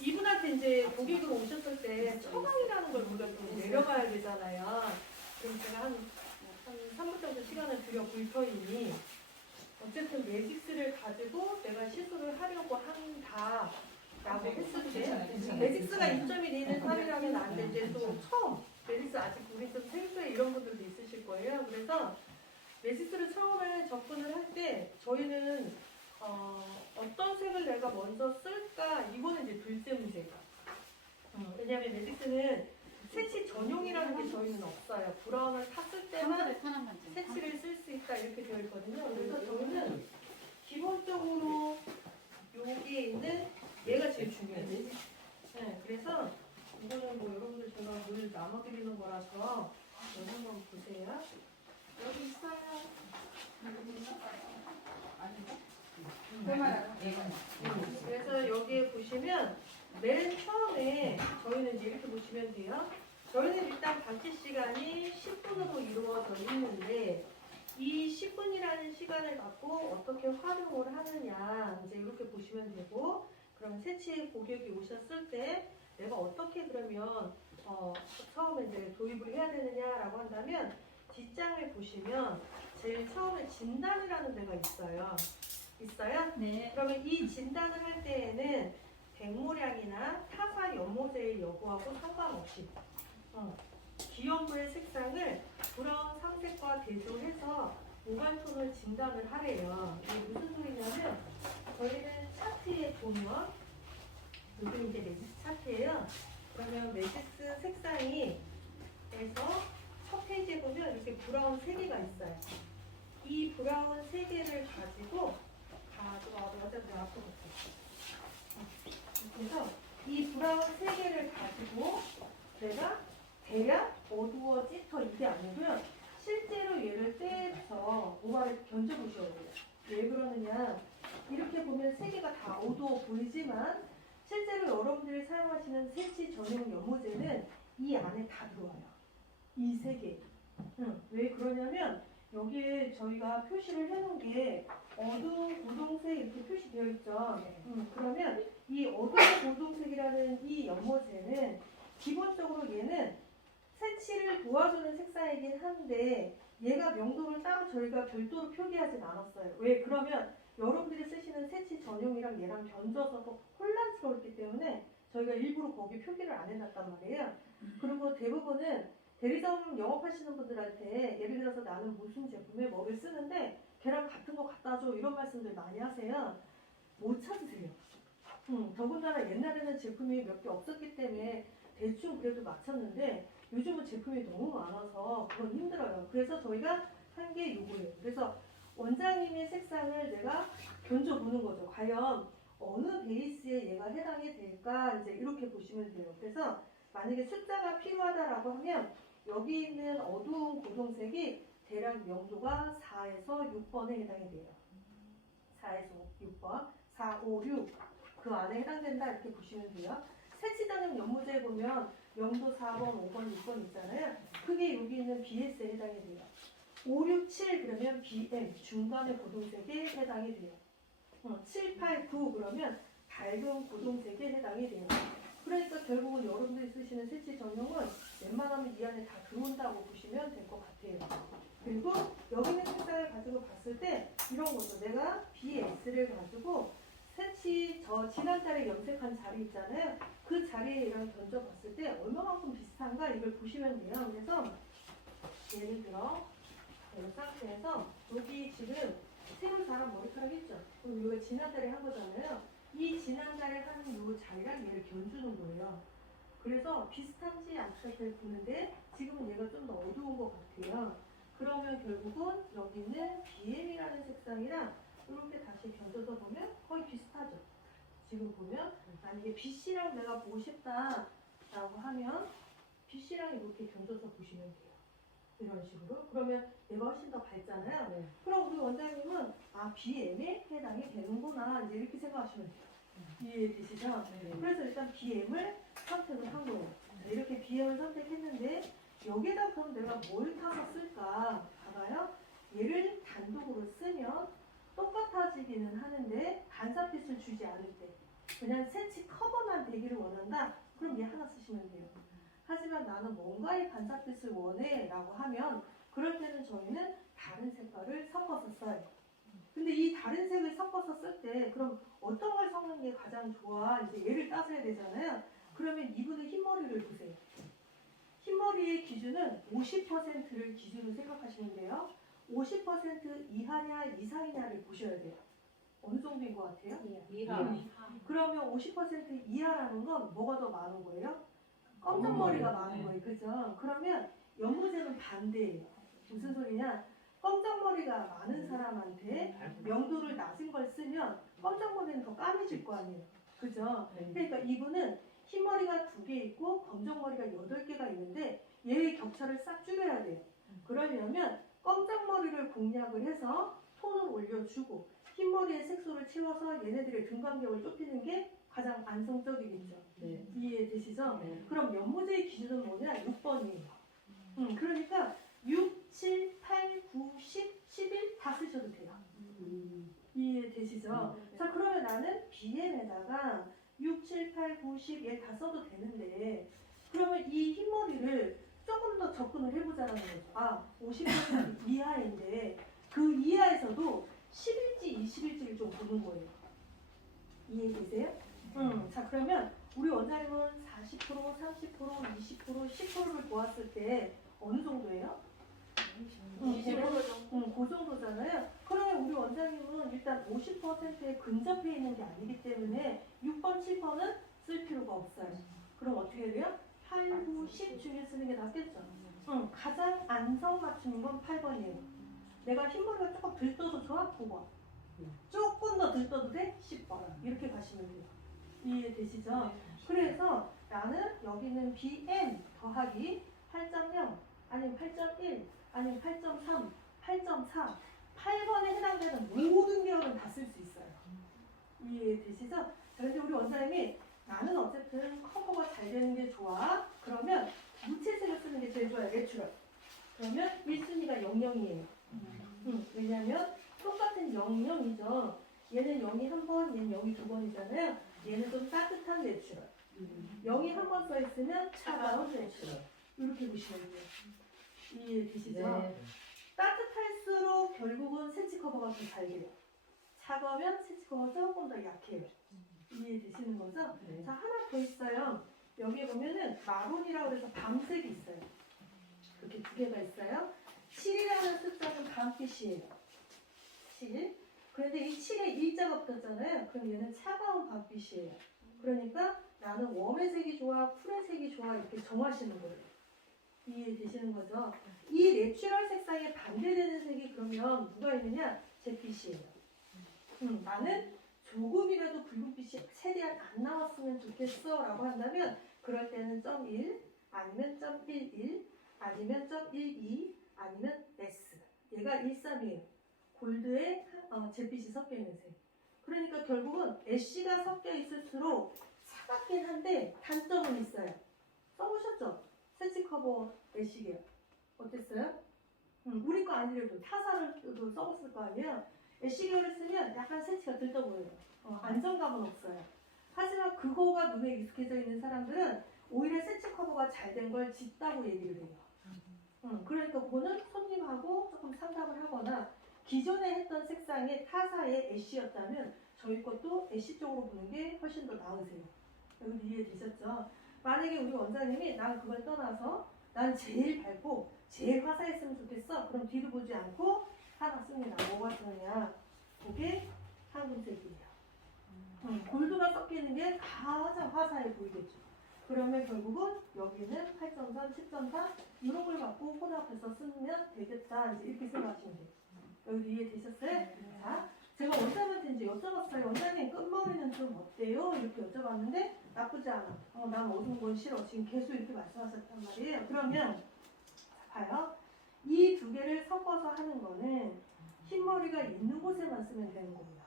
이분한테 이제 고객으로 오셨을 때 처방이라는 걸 우리가 좀 내려가야 되잖아요. 그럼 제가 한 3분 정도 시간을 드려 볼 터이니 어쨌든 매직스를 가지고 내가 시술을 하려고 한다라고 했을 때 매직스가 이점이 되는 사람이라면 안 돼. 이제 또 처음 매직스 아직 우리 좀 생소해 이런 분들도 있으실 거예요. 그래서 매직스를 처음에 접근을 할 때 저희는 어떤 색을 내가 먼저 쓸까 이거는 이제 둘째 문제가. 왜냐하면 매직스는 색칠 전용이라는 게 저희는 없어요. 브라운을 탔을 때만 색칠을 쓸 수 있다 이렇게 되어 있거든요. 그래서 저희는 기본적으로 여기에 있는 얘가 제일 중요해요. 네, 그래서 이거는 뭐 여러분들 제가 늘 나눠드리는 거라서 여기 한번 보세요. 여기 있어요. 그래서 여기에 보시면 맨 처음에 저희는 이제 이렇게 보시면 돼요. 저희는 일단 방치 시간이 10분으로 이루어져 있는데 이 10분이라는 시간을 갖고 어떻게 활용을 하느냐 이제 이렇게 보시면 되고 그럼 새치 고객이 오셨을 때 내가 어떻게 그러면 처음에 이제 도입을 해야 되느냐라고 한다면 뒷장을 보시면 제일 처음에 진단이라는 데가 있어요. 있어요? 네. 그러면 이 진단을 할 때에는 백모량이나 타사 연모제의 여부하고 상관없이 기염부의 색상을 브라운 3색과 대조해서 모발톤을 진단을 하래요. 이게 무슨 소리냐면 저희는 차트에 보면 요즘 이제 매직스 차트예요. 그러면 매직스 색상이 에서 첫 페이지에 보면 이렇게 브라운 3개가 있어요. 이 브라운 3개를 가지고 어차피 앞으로 그래서 이 브라운 3개를 가지고 내가 대략 어두워 짙어 이게 아니고요. 실제로 얘를 떼서 모발을 견져보셔야 돼요. 왜 그러느냐 이렇게 보면 3개가 다 어두워 보이지만 실제로 여러분들이 사용하시는 색칠 전용 연모제는 이 안에 다 들어와요. 이 3개. 왜 그러냐면 여기에 저희가 표시를 해놓은 게 어두운 고동색 이렇게 표시되어 있죠. 그러면 이 어두운 고동색이라는 이 연모제는 기본적으로 얘는 색칠을 도와주는 색상이긴 한데 얘가 명도를 따로 저희가 별도로 표기하진 않았어요. 왜? 그러면 여러분들이 쓰시는 색칠 전용이랑 얘랑 견져서 혼란스러웠기 때문에 저희가 일부러 거기 표기를 안 해놨단 말이에요. 그리고 대부분은 대리점 영업하시는 분들한테 예를 들어서 나는 무슨 제품에 뭐를 쓰는데 걔랑 같은 거 갖다 줘 이런 말씀들 많이 하세요. 못 찾으세요. 더군다나 옛날에는 제품이 몇 개 없었기 때문에 대충 그래도 맞췄는데 요즘은 제품이 너무 많아서 그건 힘들어요. 그래서 저희가 한 게 요거예요. 그래서 원장님의 색상을 내가 견져보는 거죠. 과연 어느 베이스에 얘가 해당이 될까 이제 이렇게 보시면 돼요. 그래서 만약에 숫자가 필요하다라고 하면 여기 있는 어두운 고동색이 대략 명도가 4에서 6번에 해당이 돼요. 4에서 6번, 4, 5, 6 그 안에 해당된다 이렇게 보시면 돼요. 색치자는 연모제에 보면 명도 4번, 5번, 6번 있잖아요. 그게 여기 있는 BS에 해당이 돼요. 5, 6, 7 그러면 BM 중간의 고동색에 해당이 돼요. 7, 8, 9 그러면 밝은 고동색에 해당이 돼요. 그러니까 결국은 여러분들이 쓰시는 색칠 전용은 웬만하면 이 안에 다 들어온다고 보시면 될 것 같아요. 그리고 여기 있는 색상을 가지고 봤을 때 이런 거죠. 내가 BS를 가지고 색치 지난달에 염색한 자리 있잖아요. 그 자리에 이랑 던져봤을 때 얼마만큼 비슷한가 이걸 보시면 돼요. 그래서 예를 들어 이 상태에서 여기 지금 새로 자란 머리카락 있죠? 그럼 이거 지난달에 한 거잖아요. 이 지난달에 한 요 자리랑 얘를 견주는 거예요. 그래서 비슷한지 않을지 보는데 지금은 얘가 좀 더 어두운 것 같아요. 그러면 결국은 여기는 BM이라는 색상이랑 이렇게 다시 견져서 보면 거의 비슷하죠. 지금 보면 만약에 BC랑 내가 보고 싶다라고 하면 BC랑 이렇게 견져서 보시면 돼요. 이런 식으로. 그러면 얘가 훨씬 더 밝잖아요. 네. 그럼 우리 원장님은 BM에 해당이 되는구나 이제 이렇게 생각하시면 돼요. 이해되시죠? 네. 그래서 일단 BM을 선택을 한 거예요. 이렇게 BM을 선택했는데 여기다 그럼 내가 뭘 타서 쓸까? 봐봐요. 얘를 단독으로 쓰면 똑같아지기는 하는데 반사빛을 주지 않을 때 그냥 색치 커버만 되기를 원한다? 그럼 얘 하나 쓰시면 돼요. 하지만 나는 뭔가의 반사빛을 원해 라고 하면 그럴 때는 저희는 다른 색깔을 섞어서 써요. 근데 이 다른 색을 섞어서 쓸 때 그럼 어떤 걸 섞는 게 가장 좋아? 이제 얘를 따져야 되잖아요. 그러면 이분의 흰머리를 보세요. 흰머리의 기준은 50%를 기준으로 생각하시면 돼요. 50% 이하냐 이상이냐를 보셔야 돼요. 어느 정도인 것 같아요? 이하. 그러면 50% 이하라는 건 뭐가 더 많은 거예요? 검정머리가 많은 거예요. 그죠? 그러면 연무제는 반대예요. 무슨 소리냐? 검정머리가 많은 사람한테 명도를 낮은 걸 쓰면 검정머리는 더 까매질 거 아니에요. 그죠? 그러니까 이분은 흰머리가 2개 있고 검정머리가 8개가 있는데 얘의 격차를 싹 줄여야 돼요. 그러려면 검정머리를 공략을 해서 톤을 올려주고 흰머리의 색소를 채워서 얘네들의 등간격을 좁히는 게 가장 안성적이겠죠. 네. 이해되시죠? 네. 그럼 연무제의 기준은 뭐냐? 6번이에요. 그러니까 6, 7, 8, 9, 10, 11 다 쓰셔도 돼요. 이해되시죠? 자, 그러면 나는 BM에다가 6, 7, 8, 9, 10 얘 다 써도 되는데 그러면 이 흰머리를 조금 더 접근을 해보자는 거죠. 아, 50% 이하인데 그 이하에서도 10일지 20일지를 좀 보는 거예요. 이해되세요? 자, 그러면 우리 원장님은 40%, 30%, 20%, 10%를 보았을 때 어느 정도예요? 20% 정도. 그 정도잖아요. 그러면 우리 원장님은 일단 50%에 근접해 있는 게 아니기 때문에 6번, 7번은 쓸 필요가 없어요. 그럼 어떻게 해야 돼요? 8, 9, 10 중에 쓰는 게 낫겠죠? 가장 안성 맞추는 건 8번이에요. 내가 흰머리가 조금 들떠도 좋아? 9번. 조금 더 들떠도 돼? 10번. 이렇게 가시면 돼요. 이해되시죠? 그래서 나는 여기는 BM 더하기 8.0 아니면 8.1 아니면 8.3, 8.4, 8번에 해당되는 모든 계열은 다 쓸 수 있어요. 이해되시죠? 자, 근데 우리 원장님이 나는 어쨌든 커버가 잘 되는 게 좋아. 그러면 무채색을 쓰는 게 제일 좋아요. 내추럴. 그러면 1순위가 00이에요. 왜냐면 똑같은 00이죠. 얘는 0이 한 번, 얘는 0이 2번이잖아요. 얘는 좀 따뜻한 내추럴. 0이 한 번 써있으면 차가운 내추럴. 이렇게 보시면 돼요. 이해되시죠? 네. 따뜻할수록 결국은 세치 커버가 더 잘 돼요. 차가우면 세치 커버가 조금 더 약해요. 이해되시는 거죠? 네. 자, 하나 더 있어요. 여기에 보면은 마론이라고 해서 밤색이 있어요. 이렇게 2개가 있어요. 7이라는 숫자는 밤빛이에요. 7. 그런데 이 7에 일자가 붙었잖아요. 그럼 얘는 차가운 밤빛이에요. 그러니까 나는 웜의 색이 좋아, 쿨의 색이 좋아 이렇게 정하시는 거예요. 이해되시는 거죠? 이 내추럴 색상에 반대되는 색이 그러면 누가 있느냐? 잿빛이에요. 나는 조금이라도 붉은빛이 최대한 안 나왔으면 좋겠어 라고 한다면 그럴 때는 .1 아니면 .11 아니면 .12 아니면 S. 얘가 1,3이에요. 골드에 잿빛이 섞여 있는 색. 그러니까 결국은 애쉬가 섞여 있을수록 차갑긴 한데 단점은 있어요. 써보셨죠? 세치 커버 애쉬게요. 어땠어요? 우리 거 아니래도 타사를 써봤을 거 아니에요? 애쉬계열을 쓰면 약간 세치가 들떠 보여요. 안정감은 없어요. 하지만 그거가 눈에 익숙해져 있는 사람들은 오히려 세치 커버가 잘 된 걸 짙다고 얘기를 해요. 그러니까 그거는 손님하고 조금 상담을 하거나 기존에 했던 색상의 타사의 애쉬였다면 저희 것도 애쉬 쪽으로 보는 게 훨씬 더 나으세요. 여러분 이해되셨죠? 만약에 우리 원장님이 난 그걸 떠나서 난 제일 밝고 제일 화사했으면 좋겠어. 그럼 뒤도 보지 않고 하나 씁니다. 뭐가 쓰느냐? 그게 황금색이에요. 골드가 섞이는 게 가장 화사해 보이겠죠. 그러면 결국은 여기는 8.3, 10.4 이런 걸 갖고 폰 앞에서 쓰면 되겠다. 이제 이렇게 생각하시면 돼요. 여기 이해되셨어요? 자, 제가 원장님한테 이제 여쭤봤어요. 원장님 끝머리는 좀 어때요? 이렇게 여쭤봤는데 나쁘지 않아. 난 어두운 건 싫어. 지금 계속 이렇게 말씀하셨단 말이에요. 그러면 봐요. 이 2개를 섞어서 하는 거는 흰머리가 있는 곳에만 쓰면 되는 겁니다.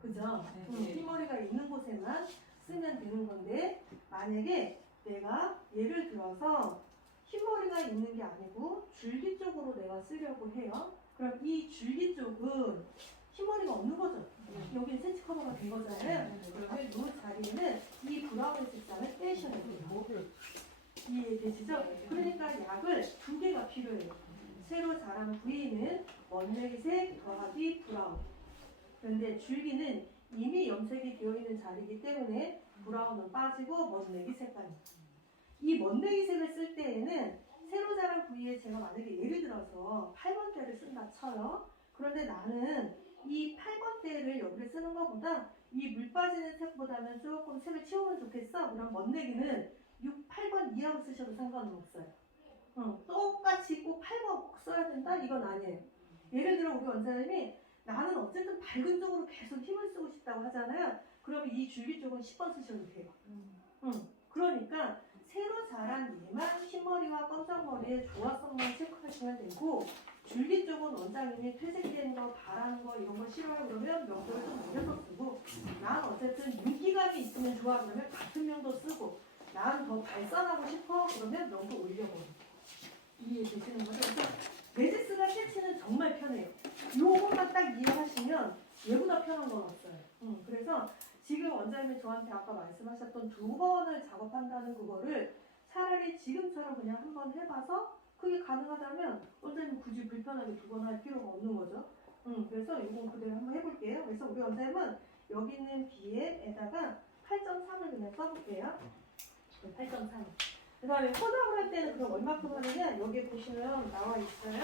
그죠? 흰머리가 있는 곳에만 쓰면 되는 건데 만약에 내가 예를 들어서 흰머리가 있는 게 아니고 줄기 쪽으로 내가 쓰려고 해요. 그럼 이 줄기 쪽은 흰머리가 없는 거죠. 여기는 센치 커버가 된 거잖아요. 그러면 이 자리에는 이 브라운 색상을 빼셔야 돼요. 이해되시죠? 그러니까 약을 2개가 필요해요. 새로 자란 부위는 원내색 더하기 브라운. 그런데 줄기는 이미 염색이 되어 있는 자리이기 때문에 브라운은 빠지고 먼내기 색깔입니다. 이 먼내기 색을 쓸 때에는 새로 자란 부위에 제가 만약에 예를 들어서 8번대를 쓴다 쳐요. 그런데 나는 이 8번대를 여기를 쓰는 것보다 이 물 빠지는 색보다는 조금 색을 치우면 좋겠어. 그럼 먼내기는 6, 8번 이하로 쓰셔도 상관은 없어요. 똑같이 꼭 8번 꼭 써야 된다? 이건 아니에요. 예를 들어 우리 원장님이 나는 어쨌든 밝은 쪽으로 계속 힘을 쓰고 싶다고 하잖아요. 그러면 이 줄기 쪽은 10번 쓰셔도 돼요. 그러니까 새로 자란 얘만 흰머리와 검정머리의 조화성만 체크하시면 되고 줄기 쪽은 원장님이 퇴색된 거, 바라는 거 이런 거 싫어요 그러면 명도를 좀 올려서 쓰고 난 어쨌든 윤기감이 있으면 좋아 그러면 같은 명도 쓰고 난 더 발산하고 싶어 그러면 명도 올려버려. 이해되시는 거죠? 그래서 베지스가 캐치는 정말 편해요. 요것만 딱 이해하시면 얘보다 편한 건 없어요. 그래서 지금 원장님이 저한테 아까 말씀하셨던 2번을 작업한다는 그거를 차라리 지금처럼 그냥 한번 해봐서 그게 가능하다면 원장님 굳이 불편하게 2번 할 필요가 없는 거죠. 그래서 이건 그대로 한번 해볼게요. 그래서 우리 원장님은 여기 있는 B에다가 8.3을 그냥 써볼게요. 8.3. 그 다음에 혼합을 할 때는 그럼 얼마큼 하느냐? 여기 보시면 나와 있어요.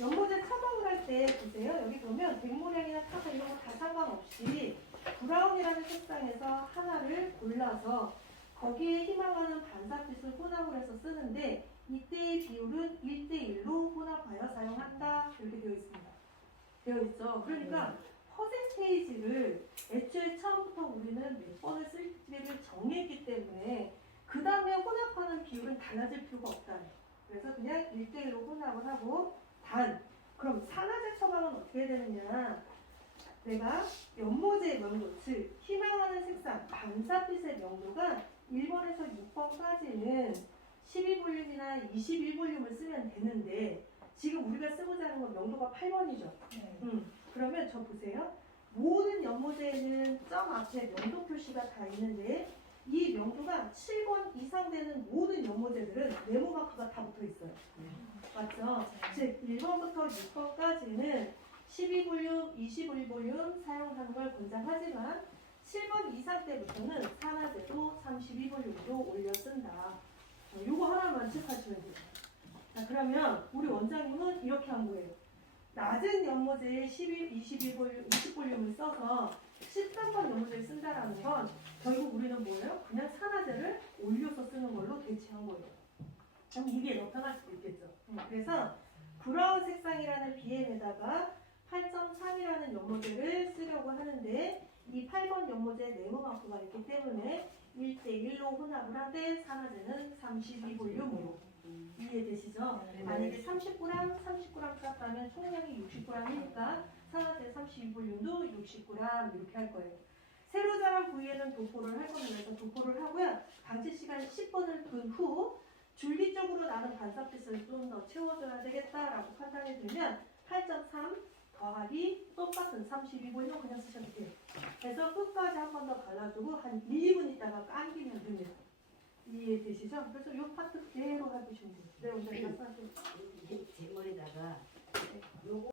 연모제 처방을 할 때 보세요. 여기 보면 백모량이나 타사 이런 거 다 상관없이 브라운이라는 색상에서 하나를 골라서 거기에 희망하는 반사빛을 혼합을 해서 쓰는데 이때의 비율은 1대1로 혼합하여 사용한다. 이렇게 되어 있습니다. 되어 있죠. 그러니까 퍼센테이지를 애초에 처음부터 우리는 몇 번을 쓸지를 정했기 때문에 그 다음에 혼합하는 비율은 달라질 필요가 없다. 그래서 그냥 1대1로 혼합을 하고 그럼 산화제 처방은 어떻게 해야 되느냐. 내가 연모제 명도, 즉 희망하는 색상, 반사빛의 명도가 1번에서 6번까지는 12볼륨이나 21볼륨을 쓰면 되는데 지금 우리가 쓰고자 하는 건 명도가 8번이죠. 그러면 저 보세요. 모든 연모제에는 점 앞에 명도 표시가 다 있는데 이 명도가 7번 이상 되는 모든 연모제들은 네모 마크가 다 붙어 있어요. 맞죠? 즉 1번부터 6번까지는 12볼륨, 21볼륨 사용하는 걸 권장하지만 7번 이상 때부터는 산화제도 32볼륨으로 올려 쓴다. 요거 하나만 체크하시면 돼요. 자, 그러면 우리 원장님은 이렇게 한 거예요. 낮은 연모제에 21볼륨, 20볼륨을 써서 13번 연모제를 쓴다라는 건 결국 우리는 뭐예요? 그냥 산화제를 올려서 쓰는 걸로 대체한 거예요. 그럼 이게 더 편할 수도 있겠죠. 그래서 브라운 색상이라는 BM에다가 8.3이라는 연모제를 쓰려고 하는데 이 8번 연모제 네모 마크가 있기 때문에 1대1로 혼합을 하되 산화제는 32볼륨으로 이해되시죠? 만약에 30g, 30g 쌌다면 총량이 60g이니까 산화제 32볼륨도 60g 이렇게 할 거예요. 새로 자란 부위에는 도포를 할 겁니다. 그래서 도포를 하고요. 방치 시간 10분을 둔 후 줄기 쪽으로 나는 반사빛을 좀 더 채워줘야 되겠다라고 판단이 들면 8.3 더하기 똑같은 32볼륨 그냥 쓰셔도 돼요. 그래서 끝까지 한 번 더 발라주고 한 1, 2분 있다가 감기면 됩니다. 이해되시죠? 그래서 이 파트 그대로 해주시면 돼요. 네, 원장님 말씀하세요. 제 머리다가